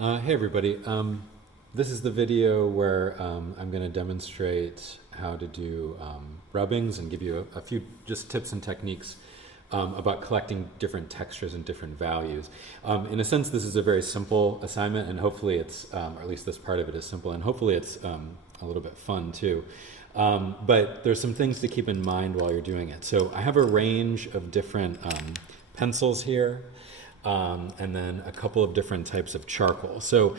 Hey everybody. This is the video where I'm going to demonstrate how to do rubbings and give you a few just tips and techniques about collecting different textures and different values. In a sense, this is a very simple assignment, and hopefully it's, or at least this part of it is simple, and hopefully it's a little bit fun too. But there's some things to keep in mind while you're doing it. So I have a range of different pencils here. And then a couple of different types of charcoal. So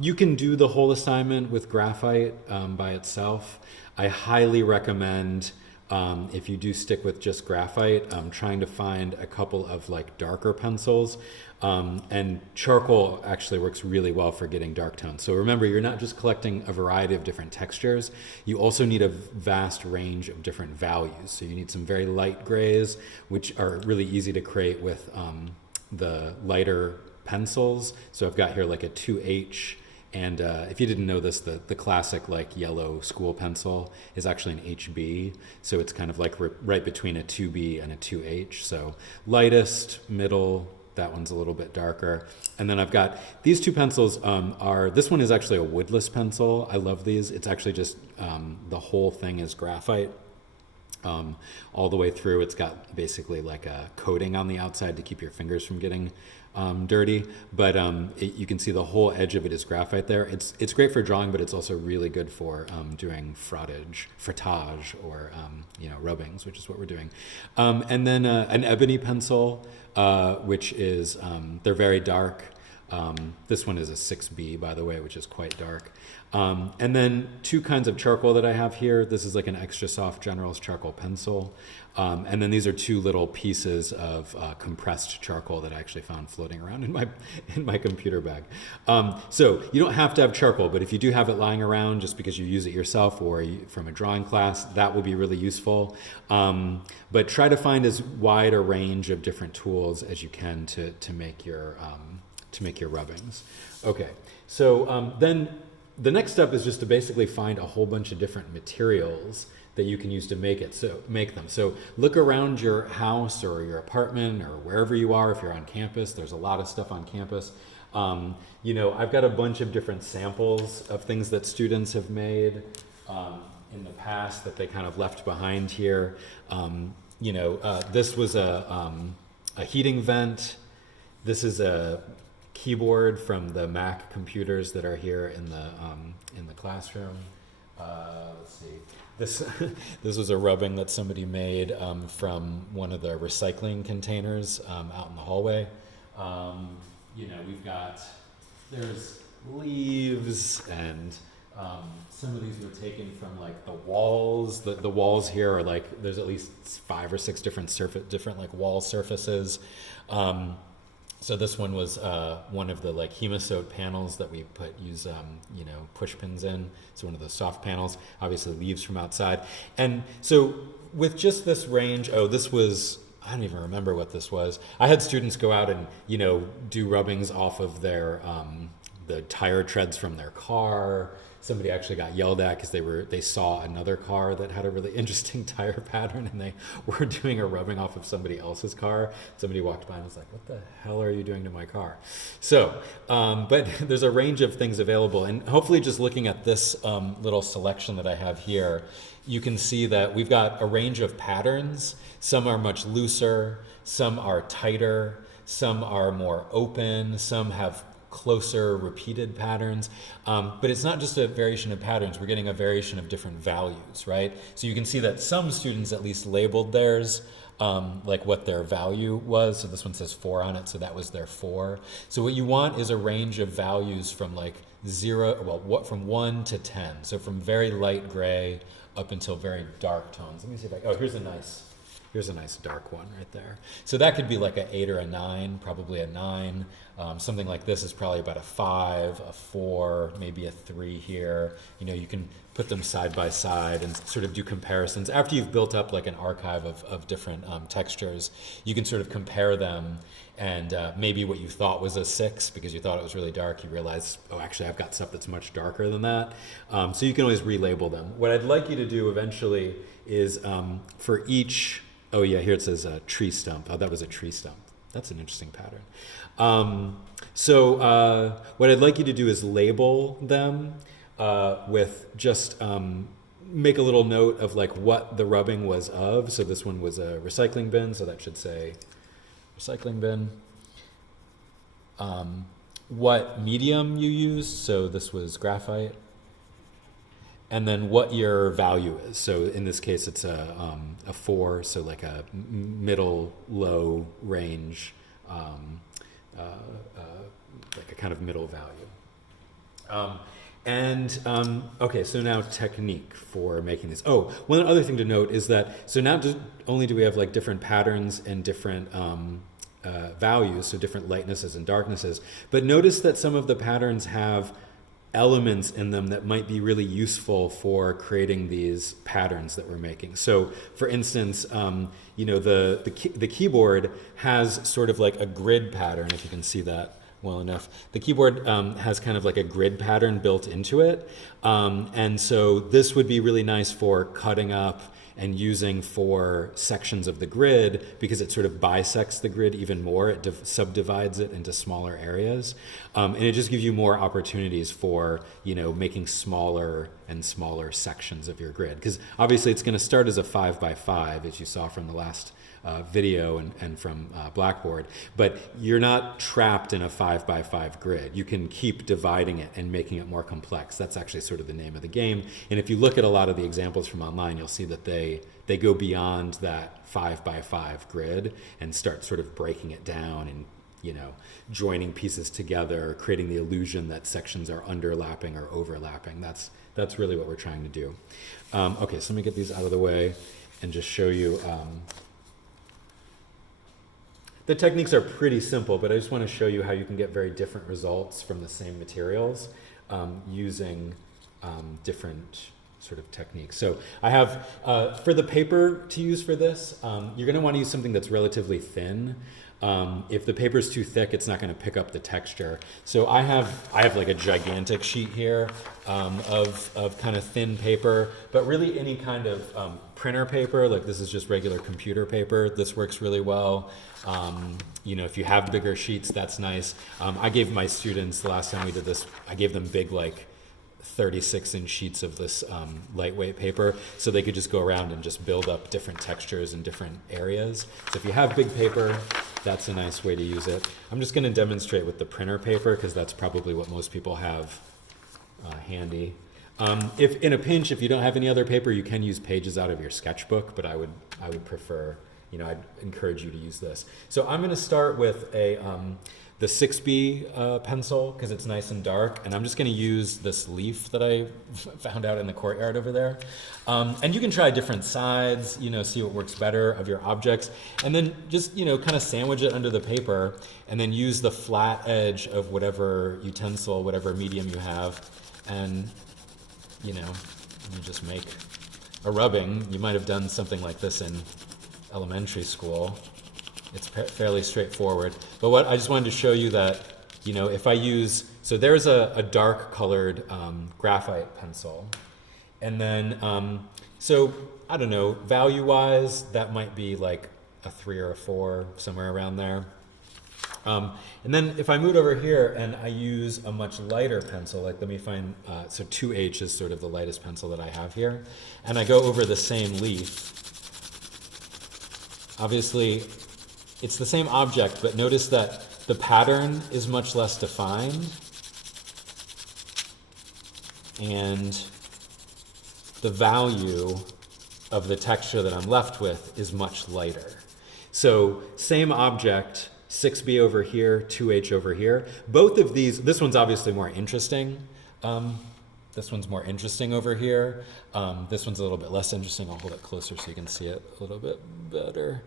you can do the whole assignment with graphite by itself. I highly recommend, if you do stick with just graphite, trying to find a couple of like darker pencils. And charcoal actually works really well for getting dark tones. So remember, you're not just collecting a variety of different textures, you also need a vast range of different values. So you need some very light grays, which are really easy to create with the lighter pencils. So I've got here like a 2H, and if you didn't know this, the classic like yellow school pencil is actually an HB. So it's kind of like right between a 2B and a 2H. So lightest, middle, that one's a little bit darker. And then I've got these two pencils this one is actually a woodless pencil. I love these. It's actually just, the whole thing is graphite. All the way through. It's got basically like a coating on the outside to keep your fingers from getting dirty, but you can see the whole edge of it is graphite there. It's great for drawing, but it's also really good for doing frottage, or rubbings, which is what we're doing. And then an ebony pencil, which is they're very dark. This one is a 6B, by the way, which is quite dark. And then two kinds of charcoal that I have here. This is like an extra soft General's charcoal pencil. And then these are two little pieces of compressed charcoal that I actually found floating around in my computer bag. So you don't have to have charcoal, but if you do have it lying around just because you use it yourself or from a drawing class, that will be really useful. But try to find as wide a range of different tools as you can to make your rubbings. Okay, so then the next step is just to basically find a whole bunch of different materials that you can use to make them. So look around your house or your apartment or wherever you are. If you're on campus, there's a lot of stuff on campus. I've got a bunch of different samples of things that students have made in the past that they kind of left behind here. This was a heating vent. This is a keyboard from the Mac computers that are here in the classroom. Let's see. This was a rubbing that somebody made from one of the recycling containers out in the hallway. There's leaves, and some of these were taken from like the walls. The walls here are like, there's at least 5 or 6 different like wall surfaces. So this one was one of the like Hemosote panels that we use push pins in. So one of those soft panels, obviously leaves from outside. And so with just this range, I don't even remember what this was. I had students go out and do rubbings off of their the tire treads from their car. Somebody actually got yelled at because they saw another car that had a really interesting tire pattern, and they were doing a rubbing off of somebody else's car. Somebody walked by and was like, "What the hell are you doing to my car?" So, but there's a range of things available, and hopefully just looking at this little selection that I have here, you can see that we've got a range of patterns. Some are much looser, some are tighter, some are more open, some have closer repeated patterns, but it's not just a variation of patterns. We're getting a variation of different values, right? So you can see that some students at least labeled theirs like what their value was. So this one says 4 on it, so that was their 4. So what you want is a range of values from like from 1 to 10. So from very light gray up until very dark tones. Let me see if here's a nice dark one right there. So that could be like an 8 or a 9, probably a 9. Something like this is probably about a 5, a 4, maybe a 3 here. You can put them side by side and sort of do comparisons. After you've built up like an archive of different textures, you can sort of compare them, and maybe what you thought was a 6 because you thought it was really dark, you realize, oh, actually I've got stuff that's much darker than that. So you can always relabel them. What I'd like you to do eventually is for each, here it says a tree stump. Oh, that was a tree stump. That's an interesting pattern. So what I'd like you to do is label them with just make a little note of like what the rubbing was of. So this one was a recycling bin, so that should say recycling bin. What medium you used, so this was graphite. And then what your value is. So in this case, it's a 4, so like a middle, low range, like a kind of middle value. Okay, so now technique for making this. Oh, one other thing to note is that, so not only do we have like different patterns and different values, so different lightnesses and darknesses, but notice that some of the patterns have elements in them that might be really useful for creating these patterns that we're making. So for instance, the keyboard has sort of like a grid pattern, if you can see that well enough. The keyboard has kind of like a grid pattern built into it. And so this would be really nice for cutting up and using for sections of the grid, because it sort of bisects the grid even more. It subdivides it into smaller areas. And it just gives you more opportunities for, making smaller and smaller sections of your grid. Because obviously it's going to start as a 5x5, as you saw from the last video and from Blackboard, but you're not trapped in a 5x5 grid. You can keep dividing it and making it more complex. That's actually sort of the name of the game. And if you look at a lot of the examples from online, you'll see that they go beyond that 5x5 grid and start sort of breaking it down and joining pieces together, creating the illusion that sections are underlapping or overlapping. That's really what we're trying to do. Okay, so let me get these out of the way and just show you. The techniques are pretty simple, but I just want to show you how you can get very different results from the same materials using different sort of techniques. So I have, for the paper to use for this, you're going to want to use something that's relatively thin. If the paper is too thick, it's not going to pick up the texture. So I have like a gigantic sheet here of kind of thin paper, but really any kind of printer paper, like this is just regular computer paper. This works really well. If you have bigger sheets, that's nice. I gave my students, the last time we did this, I gave them big, like 36-inch sheets of this lightweight paper, so they could just go around and just build up different textures in different areas. So if you have big paper, that's a nice way to use it. I'm just going to demonstrate with the printer paper, because that's probably what most people have handy. If in a pinch, if you don't have any other paper, you can use pages out of your sketchbook, but I would prefer, I'd encourage you to use this. So I'm going to start with the 6B pencil, because it's nice and dark, and I'm just going to use this leaf that I found out in the courtyard over there. And you can try different sides, see what works better of your objects, and then just kind of sandwich it under the paper, and then use the flat edge of whatever utensil, whatever medium you have, and you just make a rubbing. You might have done something like this in elementary school. It's fairly straightforward. But what I just wanted to show you that, if I use, so there's a dark colored graphite pencil. And then, so I don't know, value-wise, that might be like a 3 or a 4, somewhere around there. And then if I move over here and I use a much lighter pencil, like let me find, so 2H is sort of the lightest pencil that I have here, and I go over the same leaf, obviously it's the same object, but notice that the pattern is much less defined, and the value of the texture that I'm left with is much lighter. So same object, 6B over here, 2H over here. Both of these, this one's obviously more interesting. This one's more interesting over here. This one's a little bit less interesting. I'll hold it closer so you can see it a little bit better.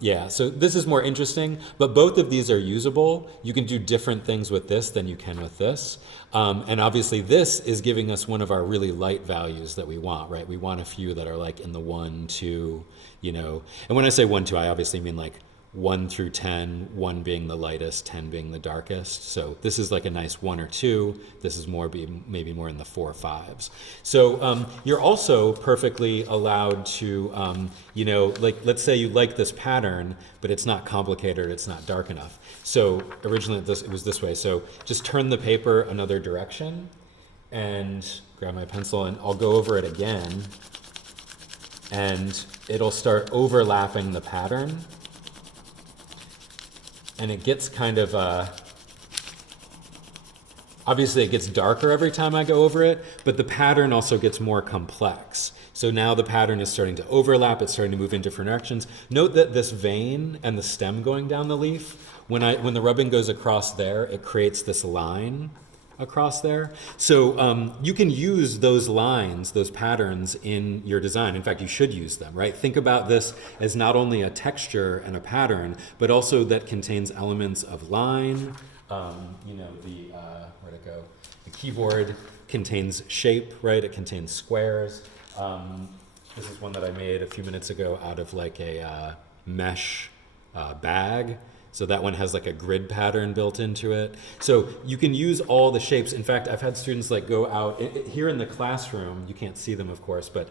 Yeah, so this is more interesting, but both of these are usable. You can do different things with this than you can with this. And obviously this is giving us one of our really light values that we want, right? We want a few that are like in the 1, 2, And when I say 1, 2, I obviously mean like 1 through 10, 1 being the lightest, 10 being the darkest. So this is like a nice 1 or 2. This is maybe more in the 4 or 5s. So you're also perfectly allowed to, like let's say you like this pattern, but it's not complicated, it's not dark enough. So originally it was this way. So just turn the paper another direction and grab my pencil and I'll go over it again and it'll start overlapping the pattern. And it gets kind of, obviously it gets darker every time I go over it, but the pattern also gets more complex. So now the pattern is starting to overlap, it's starting to move in different directions. Note that this vein and the stem going down the leaf, when the rubbing goes across there, it creates this line across there. So you can use those lines, those patterns in your design. In fact, you should use them, right? Think about this as not only a texture and a pattern, but also that contains elements of line. Where'd it go? The keyboard contains shape, right? It contains squares. This is one that I made a few minutes ago out of like a mesh bag. So that one has like a grid pattern built into it. So you can use all the shapes. In fact, I've had students like go out here in the classroom. You can't see them, of course, but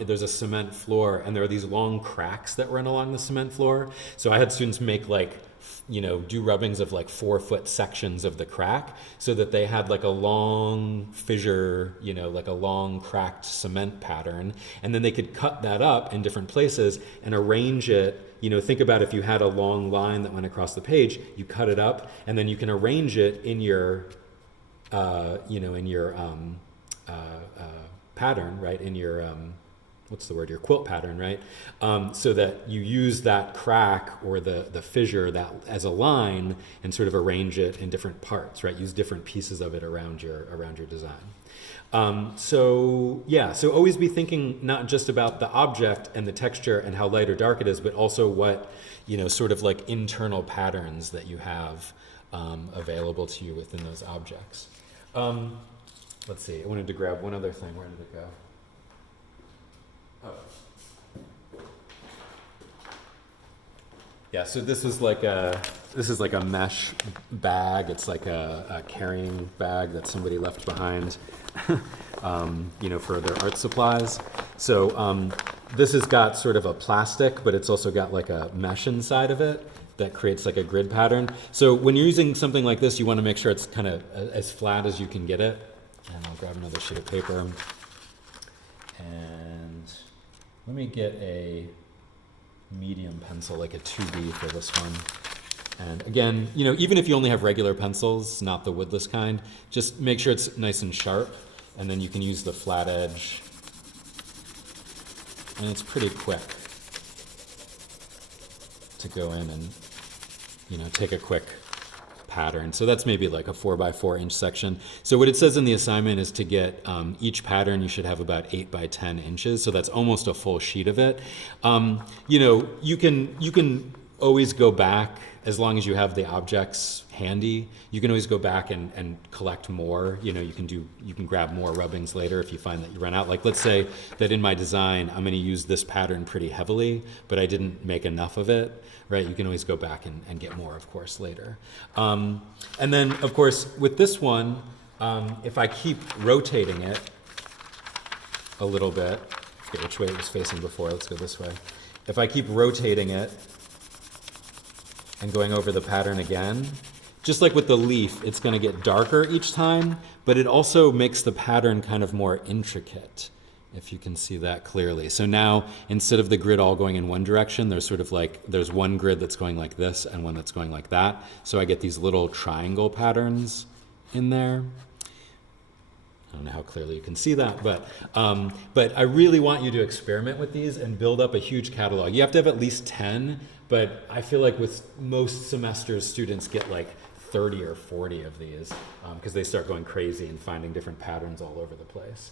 there's a cement floor and there are these long cracks that run along the cement floor. So I had students make like, do rubbings of like 4-foot sections of the crack so that they had like a long fissure, like a long cracked cement pattern. And then they could cut that up in different places and arrange it. Think about if you had a long line that went across the page, you cut it up and then you can arrange it in your, pattern, right? In your, your quilt pattern, right? So that you use that crack or the fissure that as a line and sort of arrange it in different parts, right? Use different pieces of it around your design. So always be thinking not just about the object and the texture and how light or dark it is, but also what, sort of like internal patterns that you have available to you within those objects. Let's see, I wanted to grab one other thing. Where did it go? Oh. Yeah, so this is like a mesh bag. It's like a carrying bag that somebody left behind, for their art supplies. So this has got sort of a plastic, but it's also got like a mesh inside of it that creates like a grid pattern. So when you're using something like this, you want to make sure it's kind of as flat as you can get it. And I'll grab another sheet of paper. And let me get a medium pencil, like a 2B for this one. And again, even if you only have regular pencils, not the woodless kind, just make sure it's nice and sharp, and then you can use the flat edge. And it's pretty quick to go in and, take a quick pattern. So that's maybe like a 4x4 section. So what it says in the assignment is to get each pattern, you should have about 8x10 inches. So that's almost a full sheet of it. You can always go back as long as you have the objects handy. You can always go back and collect more. You can grab more rubbings later if you find that you run out. Like let's say that in my design, I'm going to use this pattern pretty heavily, but I didn't make enough of it. Right, you can always go back and get more, of course, later. And then, of course, with this one, if I keep rotating it a little bit, I forget which way it was facing before, let's go this way. If I keep rotating it and going over the pattern again, just like with the leaf, it's going to get darker each time, but it also makes the pattern kind of more intricate, if you can see that clearly. So now, instead of the grid all going in one direction, there's sort of like, there's one grid that's going like this and one that's going like that. So I get these little triangle patterns in there. I don't know how clearly you can see that, but I really want you to experiment with these and build up a huge catalog. You have to have at least 10, but I feel like with most semesters, students get like 30 or 40 of these because they start going crazy and finding different patterns all over the place.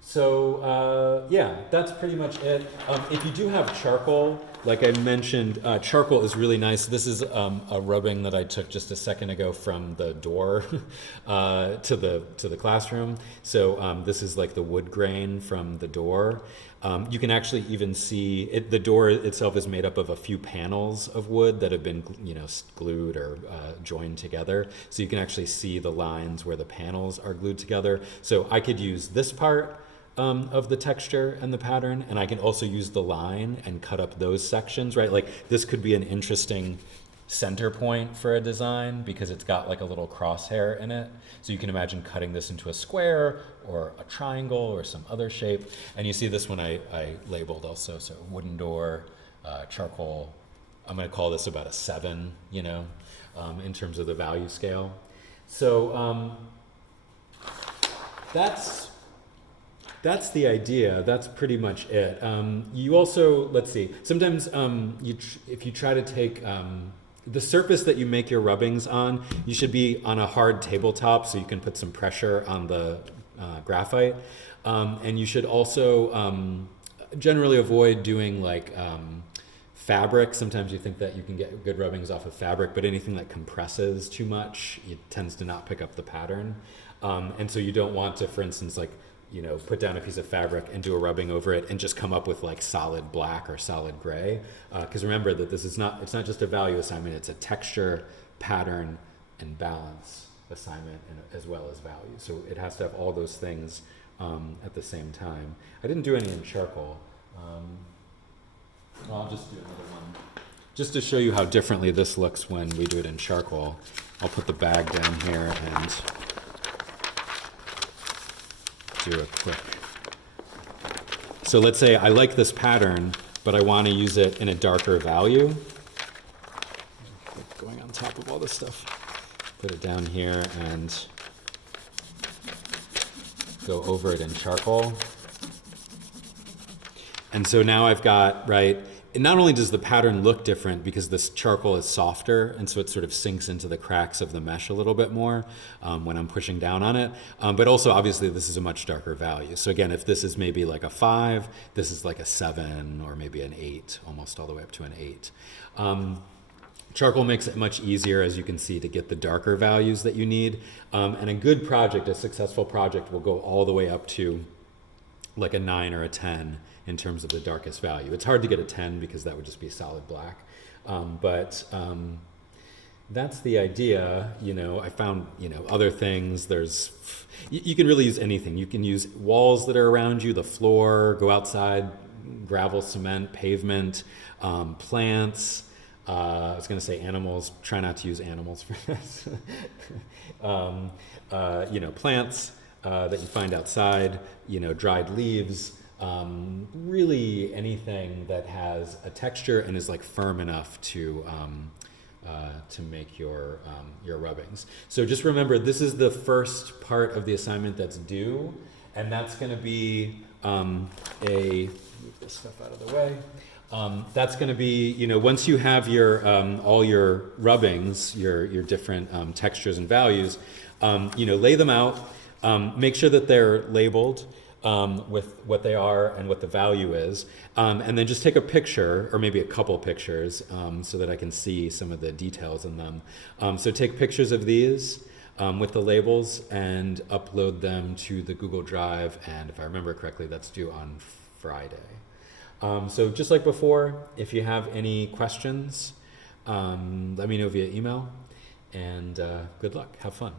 So that's pretty much it. If you do have charcoal, like I mentioned, charcoal is really nice. This is a rubbing that I took just a second ago from the door to the classroom. So this is like the wood grain from the door. You can actually even see it. The door itself is made up of a few panels of wood that have been, glued or joined together. So you can actually see the lines where the panels are glued together. So I could use this part of the texture and the pattern, and I can also use the line and cut up those sections, right? Like this could be an interesting center point for a design because it's got like a little crosshair in it. So you can imagine cutting this into a square or a triangle or some other shape. And you see this one I labeled also. So wooden door, charcoal. I'm going to call this about a 7, in terms of the value scale. So that's the idea. That's pretty much it. You also, let's see, sometimes if you try to take the surface that you make your rubbings on, you should be on a hard tabletop so you can put some pressure on the graphite. And you should also generally avoid doing like fabric. Sometimes you think that you can get good rubbings off of fabric, but anything that compresses too much, it tends to not pick up the pattern. And so you don't want to, for instance, like, put down a piece of fabric and do a rubbing over it and just come up with like solid black or solid gray. Because remember that it's not just a value assignment, it's a texture, pattern, and balance assignment as well as value. So it has to have all those things at the same time. I didn't do any in charcoal. I'll just do another one. Just to show you how differently this looks when we do it in charcoal, I'll put the bag down here and do a quick. So let's say I like this pattern, but I want to use it in a darker value. Going on top of all this stuff. Put it down here and go over it in charcoal. And so now I've got, right, and not only does the pattern look different because this charcoal is softer, and so it sort of sinks into the cracks of the mesh a little bit more when I'm pushing down on it, but also obviously this is a much darker value. So again, if this is maybe like a 5, this is like a 7 or maybe an 8, almost all the way up to an 8. Charcoal makes it much easier, as you can see, to get the darker values that you need. And a good project, a successful project, will go all the way up to like a 9 or a 10 in terms of the darkest value. It's hard to get a 10 because that would just be solid black. But that's the idea. I found, other things. You can really use anything. You can use walls that are around you, the floor, go outside, gravel, cement, pavement, plants. I was going to say animals. Try not to use animals for this. Plants that you find outside, dried leaves, really anything that has a texture and is like firm enough to make your rubbings. So just remember, this is the first part of the assignment that's due, and that's going to be move this stuff out of the way. That's going to be, once you have your all your rubbings, your different textures and values, lay them out. Make sure that they're labeled with what they are and what the value is, and then just take a picture or maybe a couple pictures so that I can see some of the details in them. So take pictures of these with the labels and upload them to the Google Drive, and if I remember correctly, that's due on Friday. So just like before, if you have any questions, let me know via email, and good luck. Have fun.